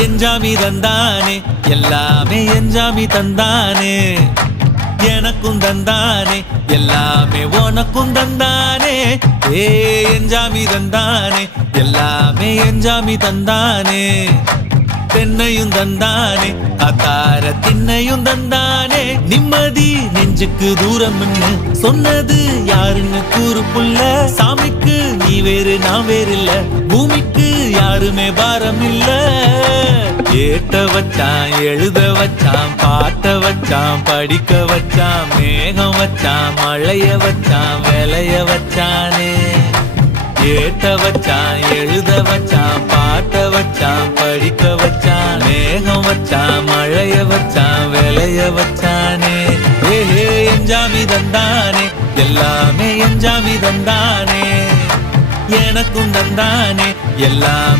எஞ்சாமி தந்தானே எல்லாமே எஞ்சாமி தந்தானே எனக்கும் தந்தானே எல்லாமே உனக்கும் தந்தானே ஏ எஞ்சாமி தந்தானே எல்லாமே எஞ்சாமி தந்தானே தென்னையும் தந்தானே அத்தார திண்ணையும் தந்தானே நிம்மதி நெஞ்சுக்கு தூரம்னு சொன்னது யாருன்னு கூறு புள்ள சாமிக்கு நீ வேறு நான் வேறு இல்ல பூமிக்கு யாருமே பாரம் இல்ல ஏட்ட வச்சான் எழுத வச்சான் பாட்ட வச்சான் படிக்க வச்சான் மேகம் வச்சான் மழைய வச்சான் விளைய வச்சானே ஏட்ட வச்சான் எழுத வச்சான் பாட்ட வச்சான் படிக்க வச்சான் மேகம் வச்சான் மழைய வச்சான் விளைய வச்சானே ஏ எஞ்சாமி தந்தானே எல்லாமே எஞ்சாமி தந்தானே எனக்கும் தந்தானே எல்லாம்